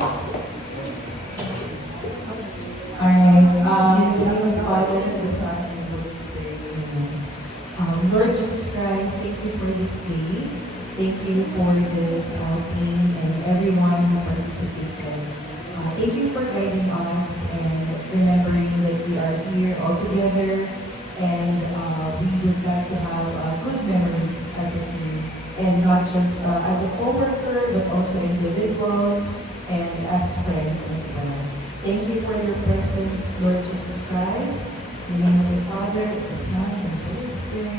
Alright, in the name of the Father, and the Son, and the Holy Spirit, amen. Lord Jesus Christ, thank you for this day. Thank you for this team and everyone who participated. Thank you for guiding us and remembering that we are here all together, and we would like to have good memories as a team, and not just as a co-worker, but also individuals and as friends as well. Thank you for your presence, Lord Jesus Christ. In the name of the Father, the Son, and the Holy Spirit.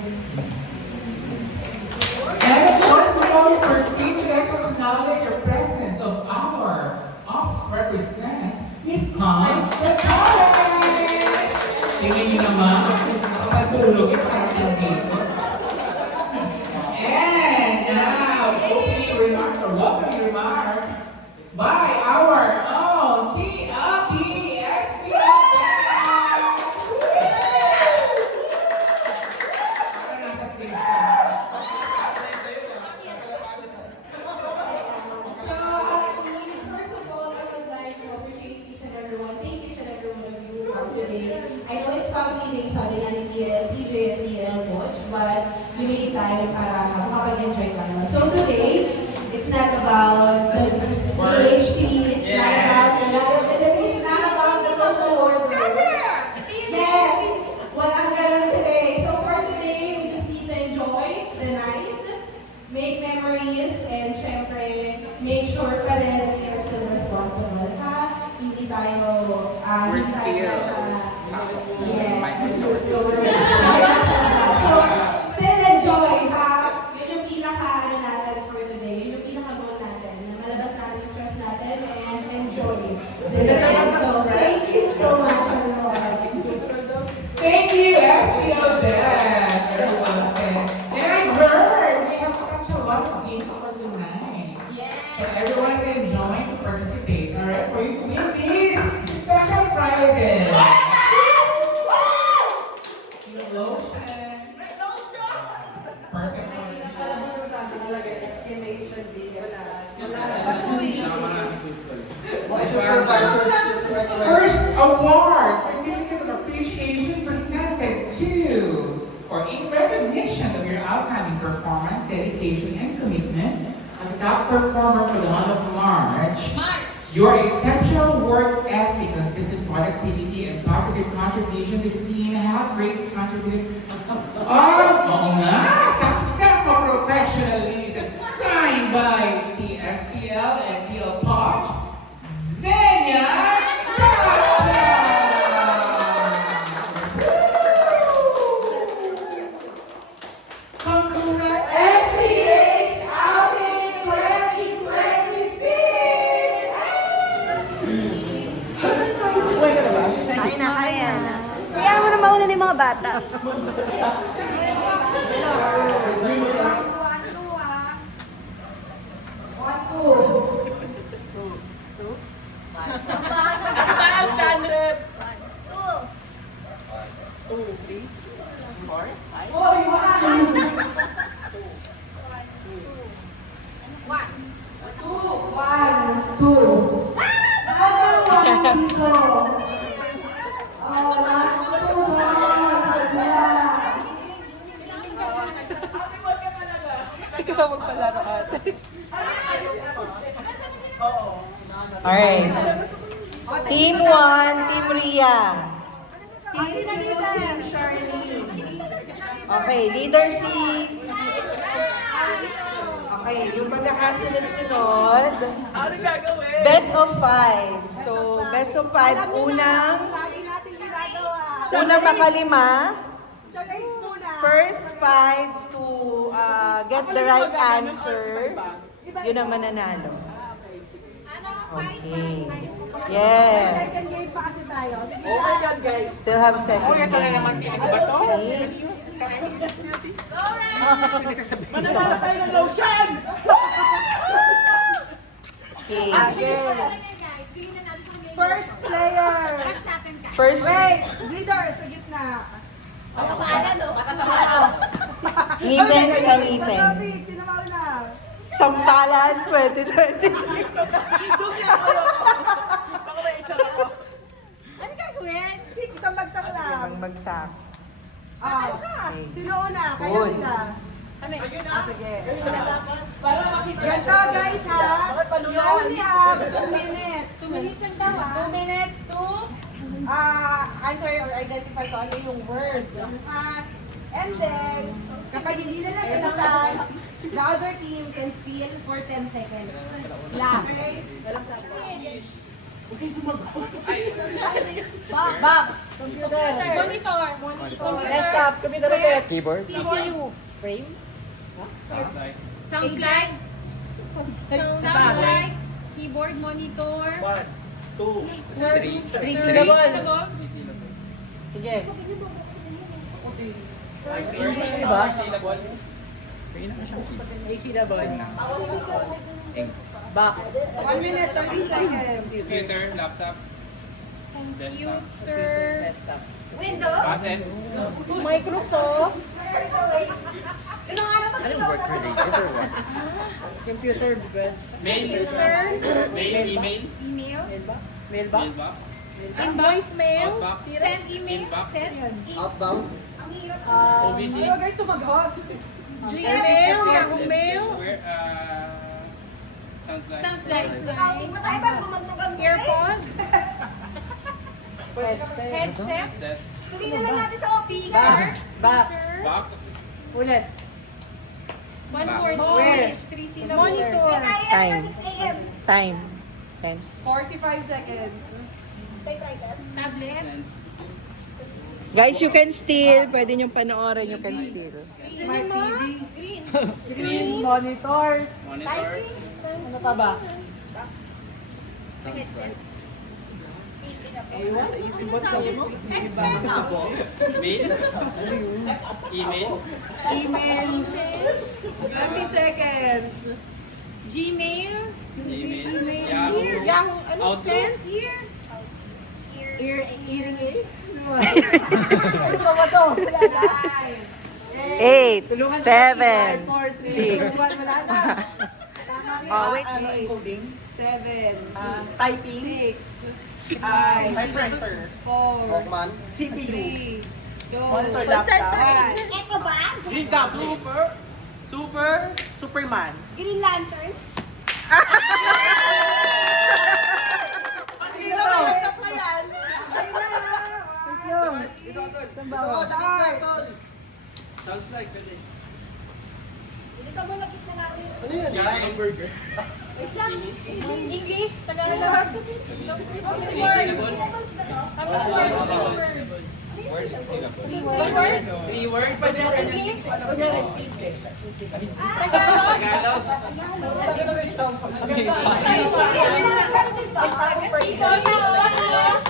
And of course, we all proceed to acknowledge the presence of our ops represents Miss Cons Gatare. Tingin niyo naman, nakapagulog yung parang dito. And now, opening remarks or welcoming remarks by our own TLPSPL band. First of all, I would like to appreciate each and everyone. Thank each and every one of you for today. I know it's probably day sabi nga ni CJ and TL Watch, but we made time para makapag-enjoy tayo. So today, it's not about the PhD, it's not about the it's not about the total order. Yes, walang ganun today. So for today, we just need to enjoy the night, make memories, and syempre, make sure pa rin that we are still responsible, ha? Hindi tayo, We're hindi tayo still yes. Microsoft. So, still enjoy, ha? Yun yung pinaka, natin for today. Yun yung pinaka-goal natin. Na malabas natin yung stress natin and enjoy. So, thank you so much, everyone. Thank you, STL Dad. Everyone said. And I heard we have such a lot of games for tonight. So everyone is enjoying to participate. Alright, for you to win these special prizes. Lotion. Perfect. First award, certificate of appreciation presented to, or in recognition of your outstanding performance, dedication, and commitment as top performer for the month of March. Your exceptional work ethic, consistent productivity, and positive contribution to the team have greatly contributed. Oo nga, successful professionalism signed by TSPL and TL Poch, Zenia Tata! Congrats! SCH Outing 2026! Kain na, kaya na. Kaya mo na mauna ni mga bata. Alright. Team 1, Team Ria. Team 2, Team Charlie. Okay, leader si... Okay, yung mga kasunod-sunod. Ano gagawin? Best of 5. So, best of 5, unang makalima. First 5 to get the right answer. Yun ang mananalo. Okay. Yes. Overgan, guys. Still have second game. Manamara tayo ng lotion! Okay. First player. First, Wait, leader sa gitna. ngipin sa ngipin. Sino mauna? Sampalan 2026. Doon kaya ako Sak. Okay. Sino una? Kayo Good. sila. Sige. Yan so guys ha. You only have 2 minutes. 2 minutes lang daw 2 minutes to answer or identify kung ano yung word. And then, kapag hindi na nasagutan, the other team can steal for 10 seconds. Okay? Box. Computer. Monitor. Desktop. Computer set. Keyboard? CPU. Frame? Sounds like keyboard, monitor, 3 syllables. Sige. English, di ba? A syllable. Box. 1 minute, 30 seconds. Computer, laptop, desktop, computer, Desktop. cassette, Microsoft. anong work related or what? Computer. Mail, mail, email, email, Mailbox. mailbox, invoice mail, outbox, send email, inbox, send outbound, OBC, Guys, tumaghot. Gmail, Yahoo Mail, where, sounds like, earpods, Headset. headset, set, speaker, Box. box, Ulit. one word Where? English, 3 syllables. Time. Time. 10. 45 seconds. Tablet, Guys, you can steal. Pwede nyo panoorin, you can steal. Smart TV. Screen. Monitor. monitor, Ano pa ba? Ewan sa isip mo sa mo. mail, email, Email. 20 seconds. Gmail, email, Yahoo, Yahoo. Ano? Outlook. Send? Hearing aid? Ano ba to? 8, 7, 6. Wala na. Oh, wait. Coding. 7. Typing. 6. 5. Typewriter. 4. CPU. Monitor laptop. Eco bag? Green Cap. Superman. Green Lantern? Sino ba laptop na yan? Saan ba ako? sounds like, pwede. Bilisan mo nakit na natin. Chicken burger, English, Tagalog, words and syllables, words, 3 words, English, Tagalog,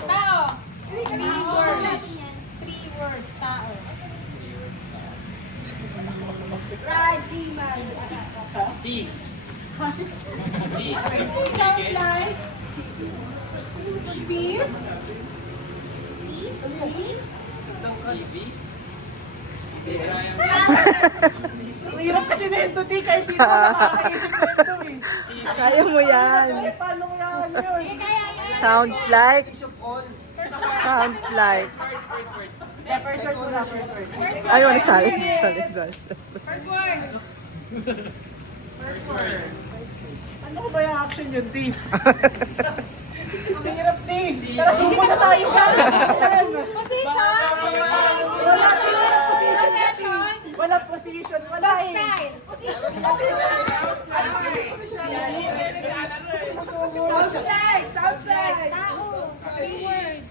tao, 3 words, 3 words, tao. Rajiman. C, Sounds like peace. CV, Ang hirap kasi na yung tuti kahit sino nakakaisip na ito eh. Kaya mo yan. Ay, paano kaya yun? Sounds like. Sounds like. First word muna, first word. Ayaw, nagsalit. Nagsalit. First word. first word, Ano ba yung action yun, T? Ang hirap, T. Tara, sumo na tayo siya. Position. Wala, T. Wala position. Location. Wala position. Wala eh. Style. Sounds like. Tao. 3 words.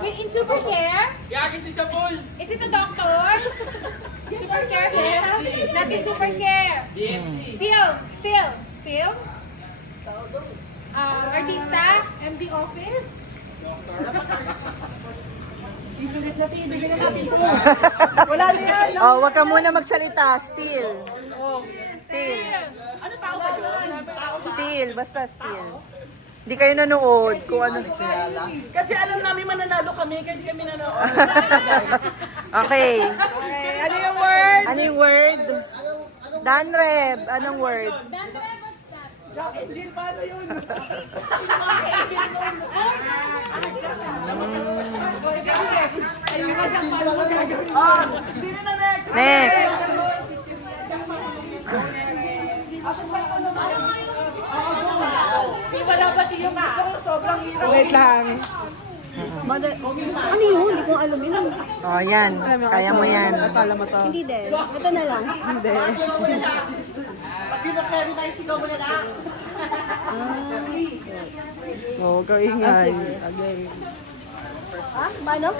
Wait, in super care? Yagi si Sabol, Is it a doctor? Super care? Not in super care. DNC, Film? Artista? MD office? Isulit natin, ibigay na natin ito. Wala na yan. Oh, wag ka muna magsalita. Steal. Steal. Ano tao ba yun? Steal. Basta steal. Hindi kayo nanood kung ano. Kasi alam namin mananalo kami, kaya hindi kami nanood. Okay. Okay, ano yung word? Ano yung word? Danreb. Anong word? Jack and Jill, paano yun? Wait lang. Ano yun? Hindi ko alam yun. Oh, yan. Kaya mo yan. Hindi din. Ito na lang. Hindi. Oo, kaingay. Okay. Ha? Paano?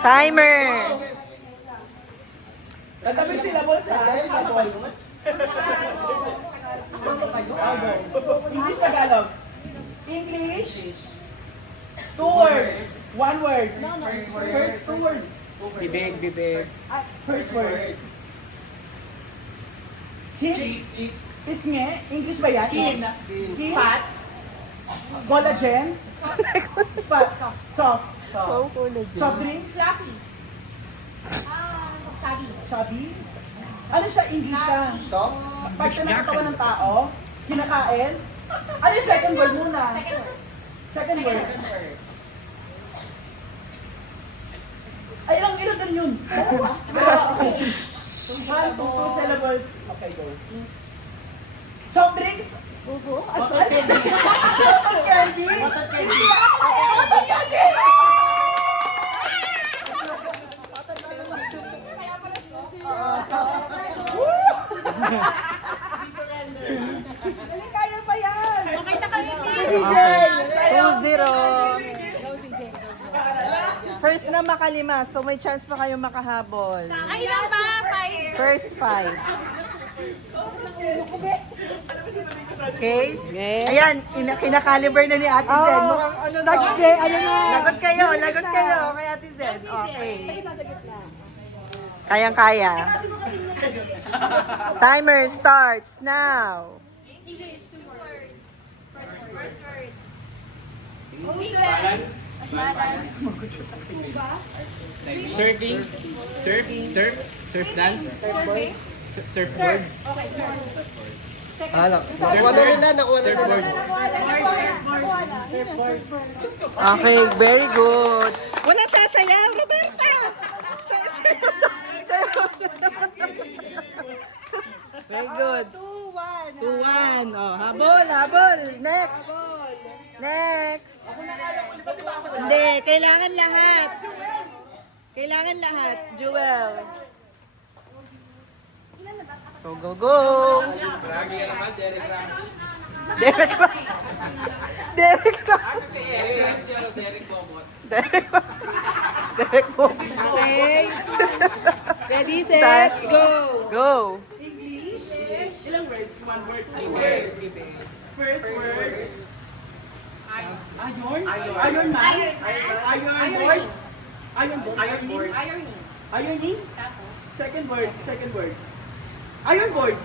Timer! Tatabi sila mo sa English, Tagalog. English. 2 words. 1 word. First 2 words. Bibig. First word. Cheeks. Pisngi. English ba yan? Skin. Fats. Collagen. Fat. Soft. Soft drinks. Chubby. Ano siya? English siya. Pag siya nakatawa ng tao, kinakain. Ano yung second word muna? Second word. Ay, ilang yun? Okay. 1, 2 syllables. Okay, go. Soft drinks? Water candy. Water candy. Kaya pa yan. Okay na kami, Okay. 2-0. First na makalima, so may chance pa kayo makahabol. Ay, lang pa, 5. First 5. Okay? Ayan, kinakaliber na ni Ate Zen. Mukhang ano na. Lagot kayo kay Ate Zen. Okay. Kayang-kaya. Timer starts now. English, 2 words. First word. Surf dance. Surfboard. Okay, very good. Walang sasayaw, Roberta! Sayaw. Very good. 2-1. Oh, habol. Next. Hindi, kailangan lahat. Jewel. Go. Derek Bob. Okay. Ready, set, go. English. Ilang words? 1 word. 2 words. First word. Iron man. Ironing. Second word. Iron board.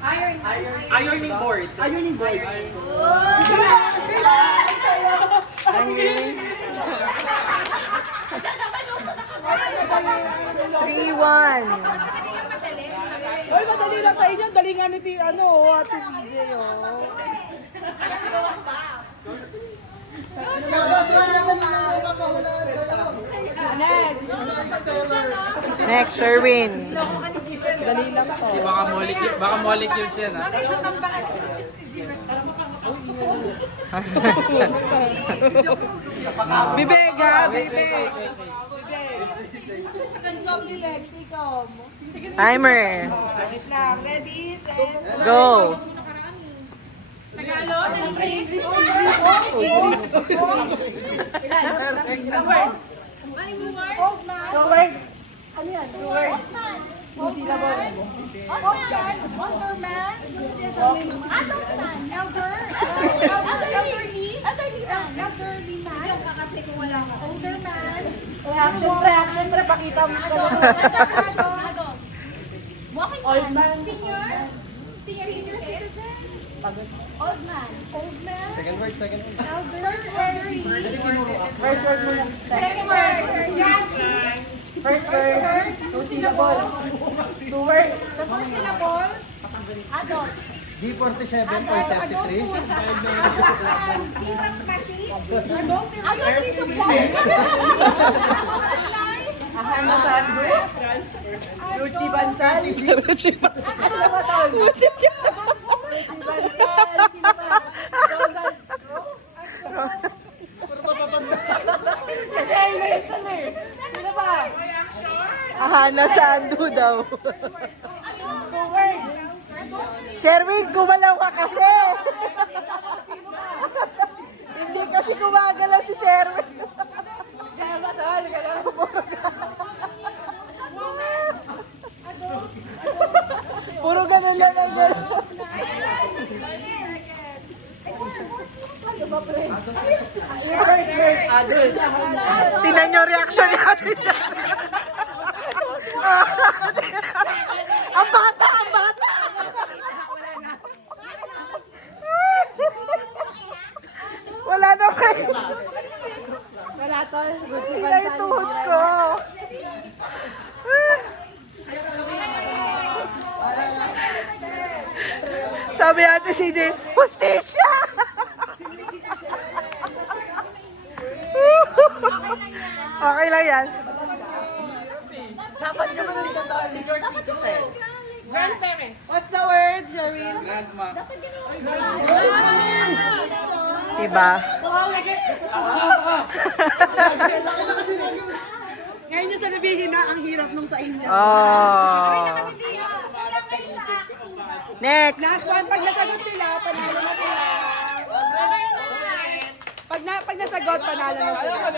Ironing board. Ironing board. Three, 1. Hoy, madali lang sa inyo. Dali nga ni Ate CJ, Next, Sherwin. Baka molecules yan, ha? Bibig. Timer. Ready, set, Go. Tagalog? English? Ilang words? Anong word? Two words. Ano yan? 2 words. Reaction, pakita mo. Old man. Senior citizen? Old man. Second word. First word mo lang. Second word. Jancy. First word. 2 syllables. 2 words. The first syllable. Adult. D47.33. Sirang kashi. Adult is a blood. Ahana Sandro. Ruchi Bansal. Ruchi Bansal. Ano ba tawag? Nasando daw. Sherwin, gumalaw ka kasi. Hindi kasi gumagalaw si Sherwin. Puro ganun lang ang ganun. Tingnan niyo reaction ni Ate Jen. Ang bata, ang bata. Wala na ba? Wala to. Wala yung tuhod ko. Sabi Ate CJ, hustisya! Okay lang yan. Dapat ka ba nang Grandparents. What's the word, Sherwin? Diba? Ngayon nyo sabihin na ang hirap nung sa inyo. Oh. Next. Last one, pag nasagot nila, panalo na sila. Pag nasagot, panalo na sila.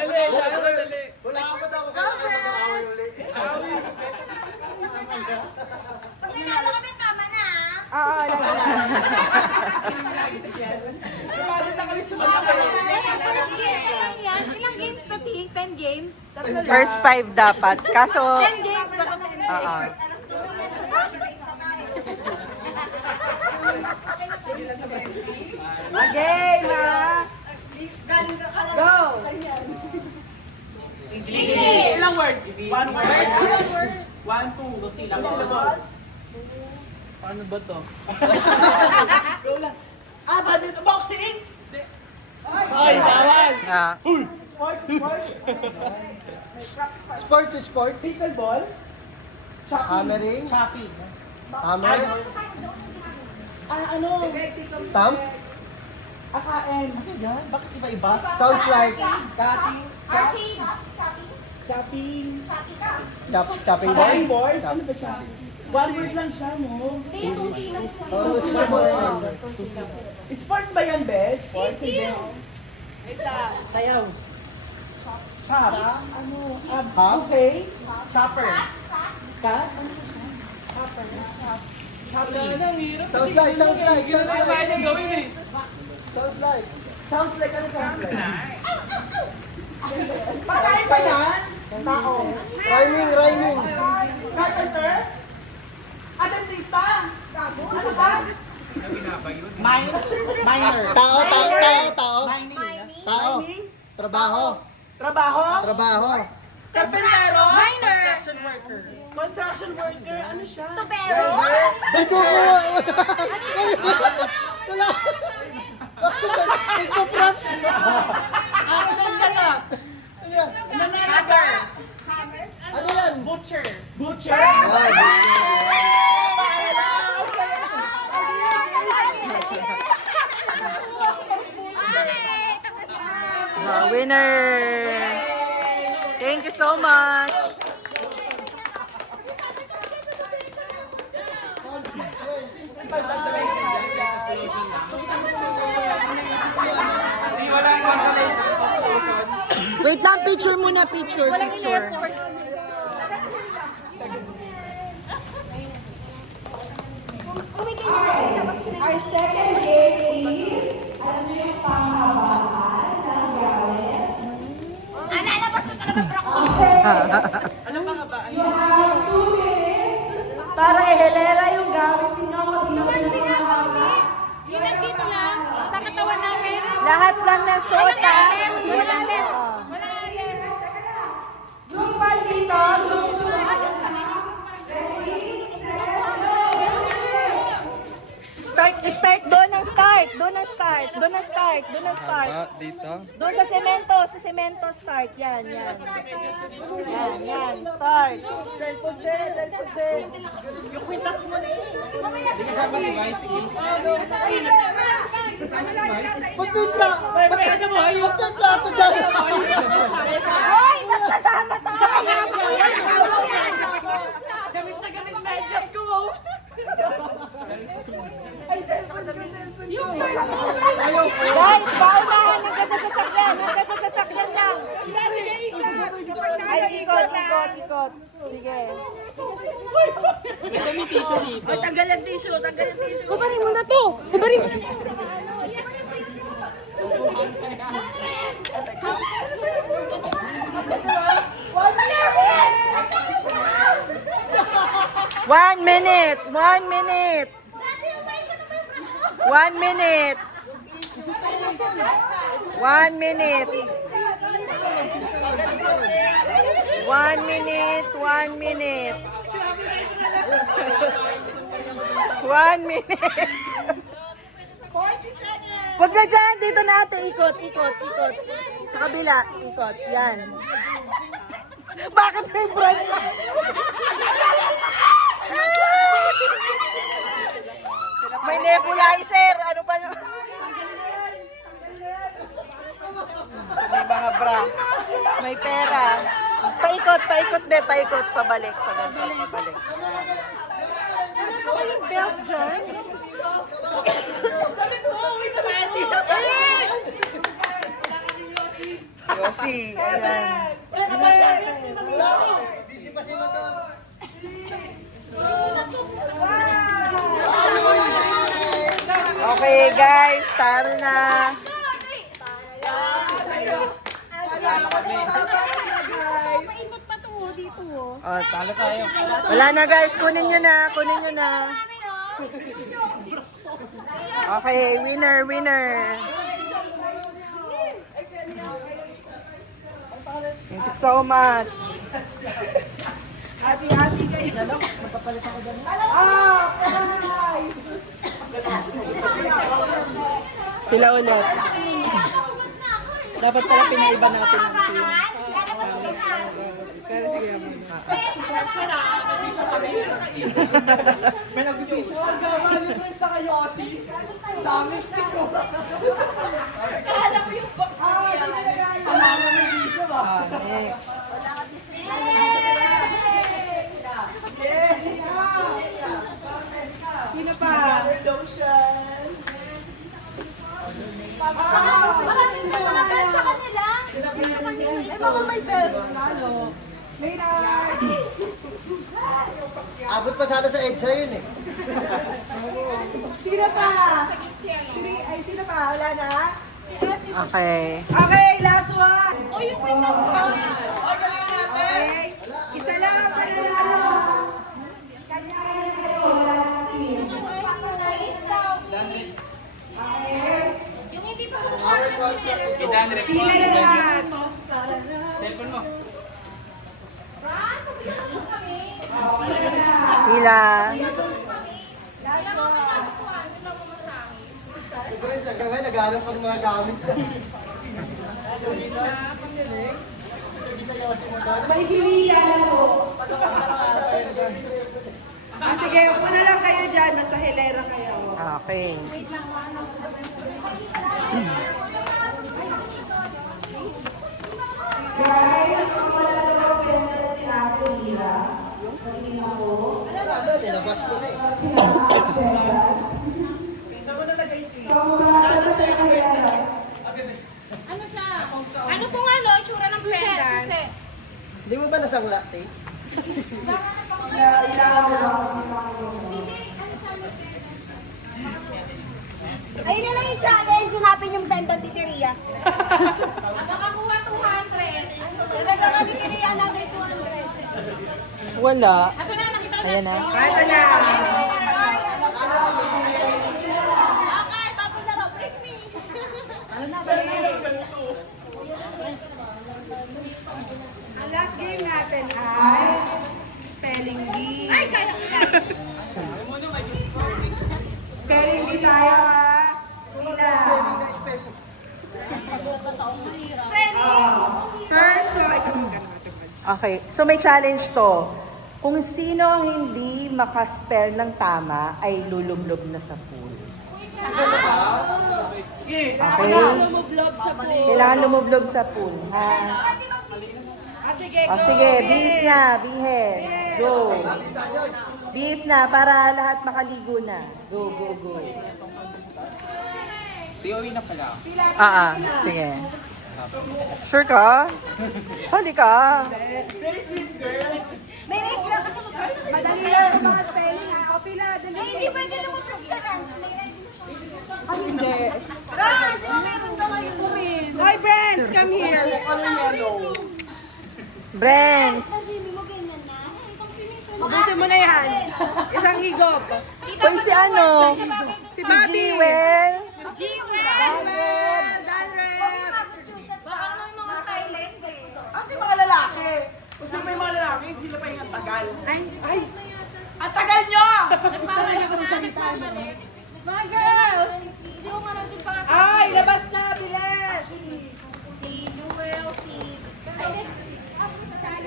Tinalo kami, tama na. Oo, last one. Kapagod na kami sumagot. Ilang yan? Ilang games to, T? 10 games? First 5 dapat. Kaso, 10 games. Baka oo. Game, ha? Go! Ilang words? One word. 1, 2, no syllables. Paano ba to? Go lang. Badminton, boxing! Yeah. Sports. Pickleball. Hammering. Chopping. Hammer. Ano? Stamp. Akain. Ano yan? Bakit iba-iba? Sounds like Cutting. Arcade. Chopping. chopping Chopping board. board? Ano ba siya? One word lang siya, no? Oh, syllables. Sports ba yan, Bes? Sports? Hindi. Sayaw. Chop. Ano? Hop. Buffet. Chopper. Cut? Ano ba siya? Chopper. Chopping. Sounds like. Sounds like. Sounds like ano sounds like? Pagkain ba yan? Tao. Rhyming. Carpenter? Dentista? Ano ba? Minor. Tao. Tao. Mining? Trabaho. Trabaho? Carpentero? Minor. Construction worker? Ano siya? Tubero. Ito. Wala. Ito props. Nananaga? Ano yan? Butcher? Okay, tapos na. Winner! Thank you so much. Wait lang, picture muna, picture. Our second game is, alam niyo yung panghabaan ng gawin. Nalabas ko talaga para ko. You have 2 minutes. Para ehelera yung gamit. Yung nandito lang, sa katawan namin. Lahat lang ng suot. Wala alis. Yung part dito, Start doon ang start. Dito? Doon sa semento start. Yan. Start. Yung kwintas mo na eh. Sige, sabi ni Vice. Sige. Ba't may plato dyan? Hoy, magkasama tayo. Guys, paunahan hanggang sa sasakyan. Hanggang sa sasakyan lang. Sige, ikot. Ay, ikot. Sige. Ay, tanggal ang tissue. Hubarin mo na to. Hubarin mo na. One minute. 1 minute. 1 minute. 1 minute. 1 minute. 1 minute. 1 minute. 40 seconds. Huwag na dyan. Dito na ate. Ikot. Sa kabila. Ikot. Yan. Bakit may brush? May nebulizer. Ano pa yun? May mga bra. May pera. Paikot, be. Paikot. Pabalik. Pabalik. Ano yung belt dyan? Yossi. Ayan. Okay guys, tara na. Paikot pa to dito. Oh, talo tayo. Wala na guys, kunin nyo na. Okay, winner. Thank you so much. Ati kayo. Magpapalit ako dyan. Guys! Sila ulit. Dapat pala pinaiba natin ang team. May nag-video. Mag-request na kayo kasi. Dami stick ko. Kala ko yung box na yan. Next. Sino pa? Lotion. Makating ka naman sa kanila. Eh, baka may bell. Maynard! Abot pa sana sa EDSA yun eh. Sino pa? Sino pa? Wala na? Okay. Okay, last one! O, yung window pa. Okay. Isa lang ang panala. Kanya-kanya kayo. Wala na team. Okay. Yung hindi pa mag-order Si Dan, Pila na lahat. cellphone mo. Pila. Siguro sa gawin, naghanap ka ng mga gamit. May hiliyan ako. Sige, upo na lang kayo dyan. Basta hilera kayo. Okay. Guys, ang wala daw ang pendant ni Ate Mila. Kanina ko. Nilabas ko na eh. Kamukha sa tayo hilera. Ano siya? Ano po nga, no? Tsura ng pendant. Hindi mo ba nasangla, te? Ayun na lang yung challenge. Hanapin yung pendant ni Teria. Nakakuha 200. Nagagawa ka ni Teria na 200. Wala. Ito na, nakita ko na. Ayan na. Ito na. Okay, tapos na raw. Bring me. Ang last game natin ay spelling bee. Ay, kaya ko yan. Spelling bee tayo ha. Mila. First, so ito magkano. Okay, so may challenge to. Kung sino ang hindi makaspell ng tama ay lulublob na sa pool. Okay? Kailangan lumublob sa pool. Ha? Sige, O sige, bihis na, bihes. Go. Bihis na para lahat makaligo na. Go, go, go. Tiyowi na pala. Sige. Sure ka? Sali ka. May rate lang kasi Madali lang yung mga spelling ha. O pila, dali. Ay, hindi pwede lumapag sa Rans. May rate na siya. Ay, hindi. Rans, ano meron ka ngayon? Hoy, friends, come here. Brens. Sabi mo ganyan na. Ay, pang pinito na. Ubusin mo na yan. Isang higop. Hoy, si ano? Si Si Bobby. Jewel. Massachusetts. Baka naman mga silent eh. Kasi mga lalaki. Kung sino pa yung mga lalaki, sila pa yung ang tagal. Ay! Ang tagal nyo! Mga girls! Hindi ko nga natin pa kasi. Ay, labas na, bilis. Si Jewel, si...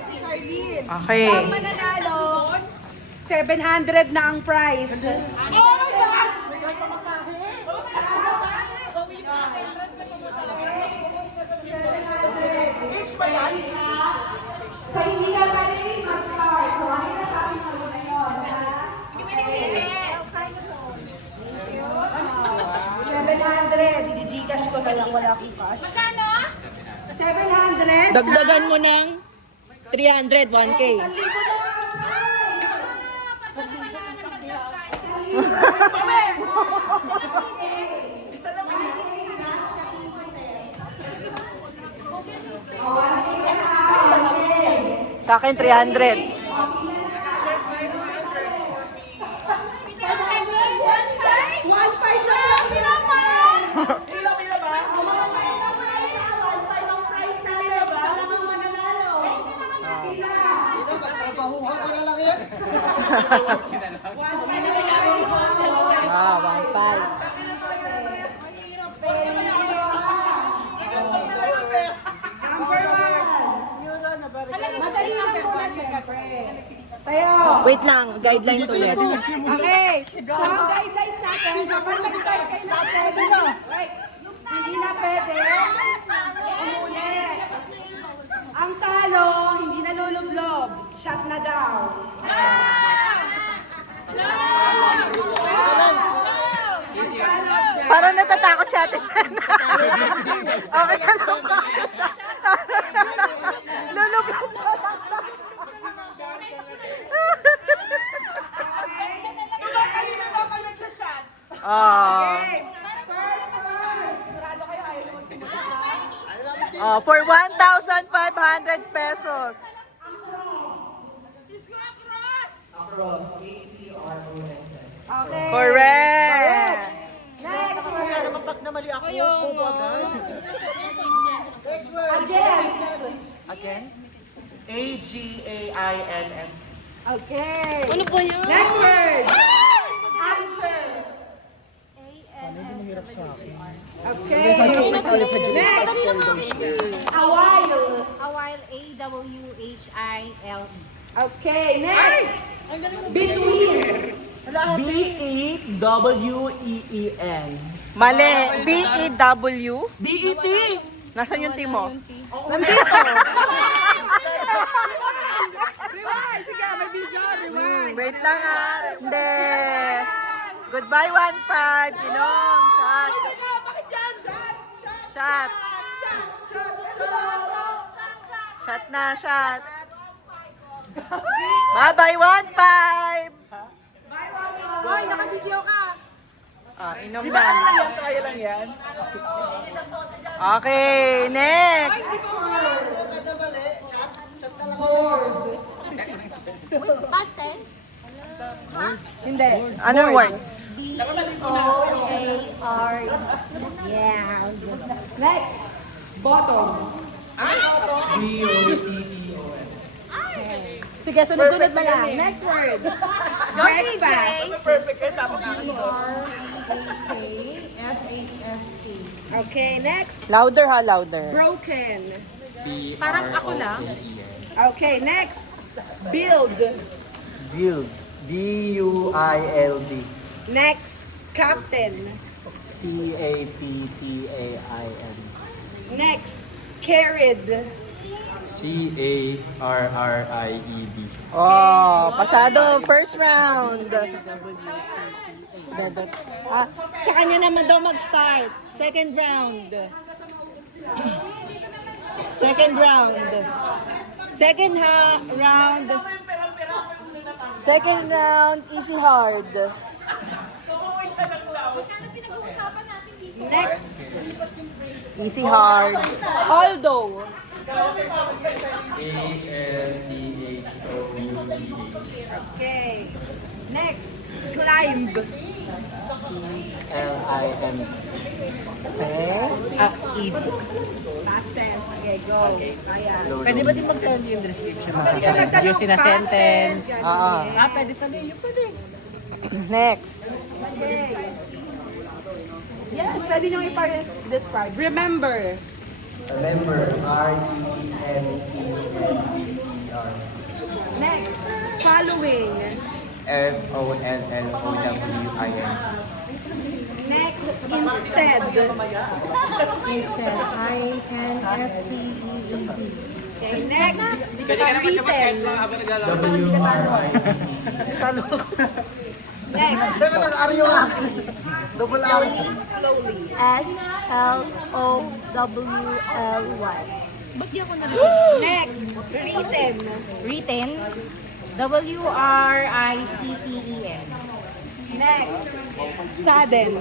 Si Charlene. Okay. Ang mananalo, 700 na ang prize. Oh my God! Each ba yan? Sa hindi ka pa rin, mag-start. Kuhanin na sa akin mo ngayon, ha? 700. Didi-gcash ko na lang, wala akong cash. Magkano? 700. Dagdagan mo ng 300, 1K. Sa akin, 300. 1.5 na lang sila pa! Pila, pila ba? 1.5 ang price natin. Isa lang ang mananalo. Pila. Pagtrabahuhan ko na lang yan. 1.5. Madali lang po na syempre. Tayo. Wait lang, guidelines ulit. Okay. So, ang guidelines natin, kapag nag-start kayo sa pwede no. Right. Hindi na pwede. Umulit. Ang talo, hindi na lulublob. Shot na daw. Parang natatakot si Ate Sen. Okay ka lang ba? Lulublob na lang. Kanina ba pag nagsashot? Sigurado kayo ayaw na magsimula. For 1,500 pesos. Okay. Correct. Next Kaya word. naman pag namali ako, kubo agad. Next word. Against. Again? A-G-A-I-N-S. Okay. Ano po yun? Next word. Answer. Okay. Next. A while. A while, A-W-H-I-L-E. Okay. Next. Between. B-E-W-E-E-N. Mali. B-E-W. B-E-T! Nasaan yung team mo? Rewind. Sige, may video. Rewind. Wait lang Hindi. Goodbye, 1.5. Inom. Shot. Shot. Shot na, shot. Bye-bye, 1.5. Hoy, naka-video ka. Inom Di ba ano lang na. yan? Kaya lang yan? Okay, next. Wait, past tense? Hindi. Anong word? B-O-A-R. Yes. Next. Bottom. B-O-T-T-O-N. Sige, sunod-sunod na lang. Next word. Breakfast. Perfect eh, tama ka. F-A-S-T. Okay, next. Louder ha, louder. Broken. Parang ako lang. Okay, next. Build. Build. B-U-I-L-D. Next. Captain. C-A-P-T-A-I-N. Next. Carried. C-A-R-R-I-E-D. Oh, pasado. First round. Sa kanya naman daw mag-start. Second round. Second round. Round. Second round, easy hard. Next. Easy hard. Aldo. A-L-T-H-O-U-T-H. Okay. Next. Climb. L-I-M. Okay. Id. Past tense. Okay, go. Kaya. Pwede ba din magkaroon yung description? Pwede ka magtanong Yung sina past sentence. tense. Pwede pala yun. Pwede. Next. Okay. Yes, pwede nyo i-describe. Remember. Remember, R-E-M-E-M-B-E-R. Next. Following. F-O-L-L-O-W-I-N-G. Next. Instead. Instead. I-N-S-T-E-E-D. Okay, next. Written. W-R-I-T. Next. Double R. Slowly. S-L-O-W-L-Y. Next. Written. Written. W-R-I-T-T-E-N. Next. Sudden.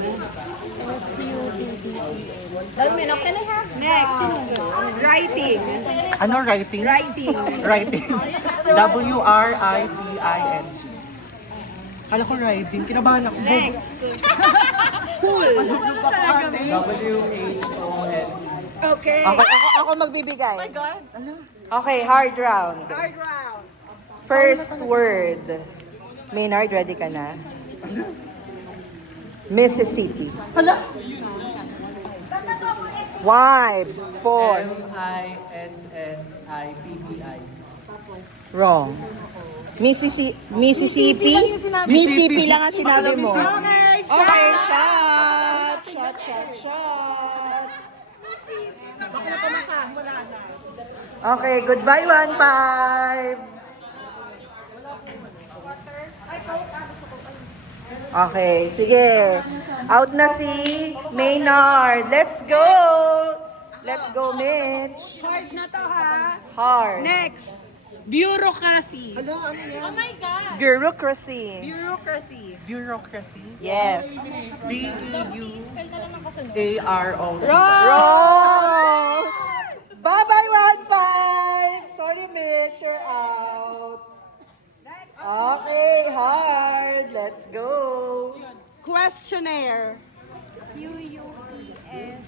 Can I have? Next. Writing. Ano writing? Writing. Writing. W-R-I-T-I-N-G. Kala ko writing. Kinabahan ako. Next. Cool. W-H-O-N. Okay. Ako magbibigay. Oh my God. Okay, hard round. Third round. First word. Maynard, ready ka na? Mississippi. 5, 4. M-I-S-S-I-P-P-I. Wrong. Mississippi? Mississippi lang ang sinabi mo. Okay, shot. Okay, goodbye 1-5. Okay, sige. Out na si Maynard. Let's go! Let's go, Mitch. Hard na to ha. Hard. Next. Bureaucracy. Bureaucracy. Bureaucracy. Bureaucracy. Yes. B-E-U-A-R-O. Wrong! Bye-bye, 1-5. Sorry, Mitch. You're out. Okay, hard. Let's go. Questionnaire. Q-U-E-S-T-I-O-N-A-I-R.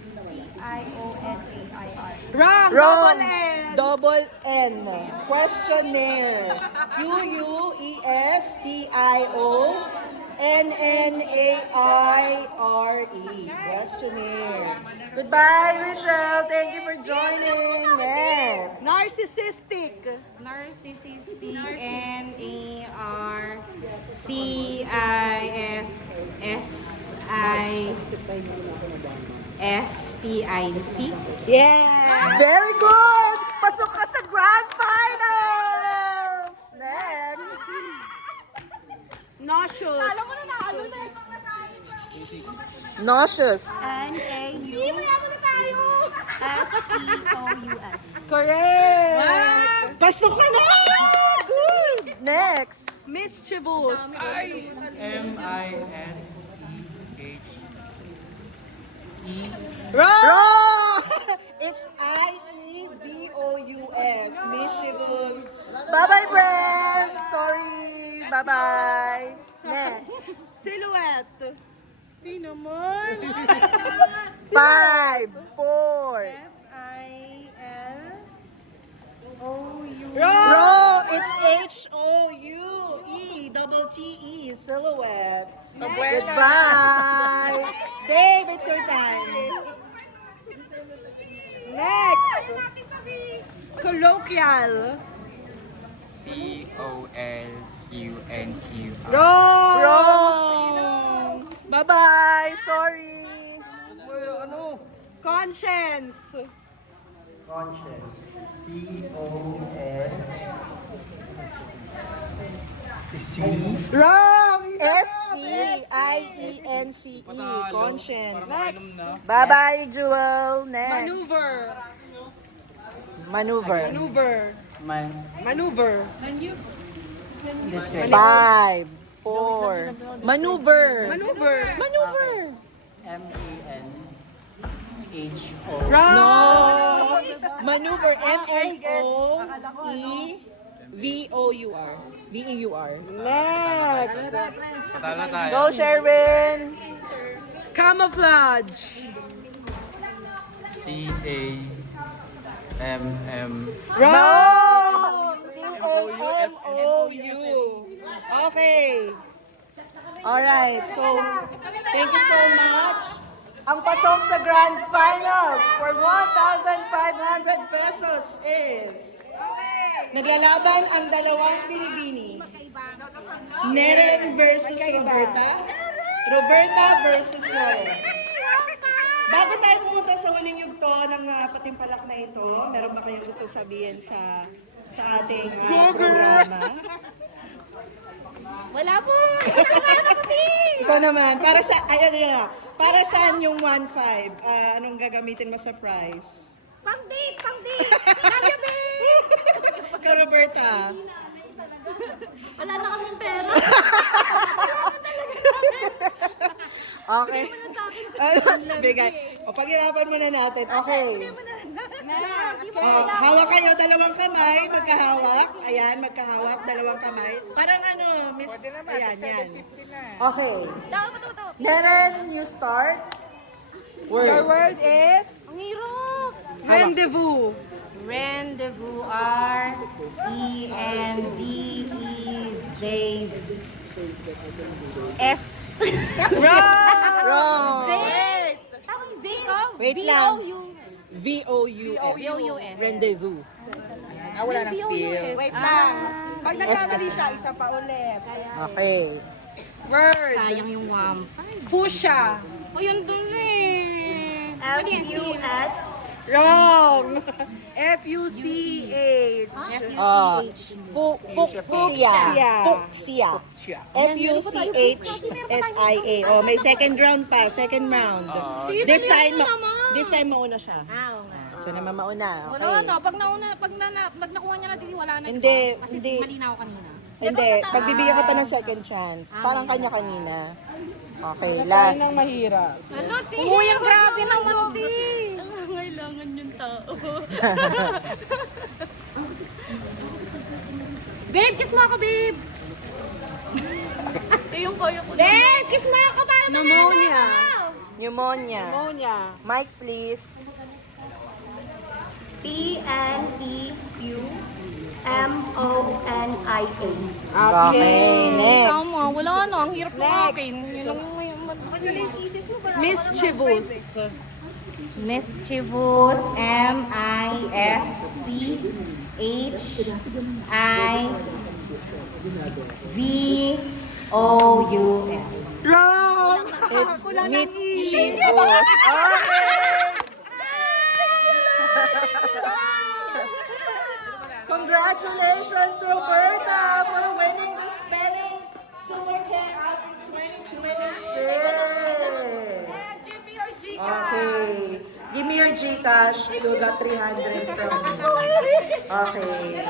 Wrong. Wrong. Double N. Double N. Questionnaire. Q-U-E-S-T-I-O-N-N-A-I-R-E. Questionnaire. Goodbye, Rachel. Thank you for joining. Next. Narcissistic. Narcissistic. N-A-R-C-I-S-S-I-S-T-I-C. Yeah. Very good. Pasok ka sa Grand Finals. Next. Nauseous. Nauseous. N-A-U-S-T-O-U-S. Correct. Pasok ka na. Good. Next. Mischievous. M-I-S-C-H-E. Wrong. It's I-E-V-O-U-S. Mischievous. Bye-bye, friends. Sorry. Bye-bye. Next. Silhouette. Di naman. 5, 4. S-I-L-O-U. Wrong. It's H-O-U-E. Silhouette. Goodbye. Dave, it's your time. Next. Colloquial. C-O-L-U-N-Q-R. Wrong. Bye-bye. Sorry. Conscience. Conscience. Wrong! S-C-I-E-N-C-E. Conscience. Next. Bye-bye, Jewel. Next. Maneuver. Maneuver. Maneuver. 5, 4. Maneuver. Maneuver. Maneuver. No. Maneuver. M-N-O-E-V-O-U-R. V-E-U-R. Next. Go, Sherwin. Camouflage. C-A-M-M. Wrong! C-A-M-O-U. Okay. Alright, so thank you so much. Ang pasok sa Grand Finals for 1,500 pesos is naglalaban ang dalawang Binibini. Neren versus Roberta. Roberta versus Neren. Bago tayo pumunta sa huling yugto ng patimpalak na ito, meron ba kayong gusto sabihin sa ating programa? Wala po. Ikaw naman, para sa, para saan yung 1.5? Anong gagamitin mo sa prize? Pang date. Love you, babe. Ikaw, Roberta. Wala na kaming pera. Okay. Bigay. O, paghirapan muna natin. Okay. Hawak kayo, dalawang kamay, magkahawak. Ayan, magkahawak, dalawang kamay. Parang ano, miss, ayan, yan. Okay. Neren, you start. Your word is Ang hirap. rendezvous. Rendezvous. R-E-N-D-E-Z-S. Wrong. Tama yung Z ko? Wait lang. V-O-U-S. V-O-U-S. Rendezvous. Wala nang spill. Wait lang. Pag nagkamali siya, isa pa ulit. Okay. Word. Sayang yung WAM. Fuchsia. O yun dun eh. F-U-S. Wrong. F-U-C-H. F-U-C-H. Fuchsia. Fuchsia. F-U-C-H-S-I-A. Oh, may second round pa. Second round. This time mauna siya. Oo nga. So naman mauna. Wala Okay. na, pag nakuha niya na dito, wala na. Hindi, Kasi hindi. mali na ako kanina. Hindi, pagbibigyan ka pa ng second chance. Parang kanya kanina. Okay, last. Mahirap. Ano, Kuya, grabe naman, di. Kailangan yung tao. Babe, kiss mo ako, babe. Ito yung kaya ko. Babe, kiss mo ako para Pneumonia. Pneumonia. Pneumonia. Mike, please. P-N-E-U-M-O-N-I-A. Okay, next. Tama, wala na. Ang hirap ng akin. Yun lang yung Mischievous. Mischievous, M-I-S-C-H-I-V-O-U-S. Wrong! It's mischievous. Okay! Congratulations, Roberta, for winning the spelling Supercare out in 2026. Give me your Gcash. Okay. Give me your Gcash. You got 300 from me. Okay.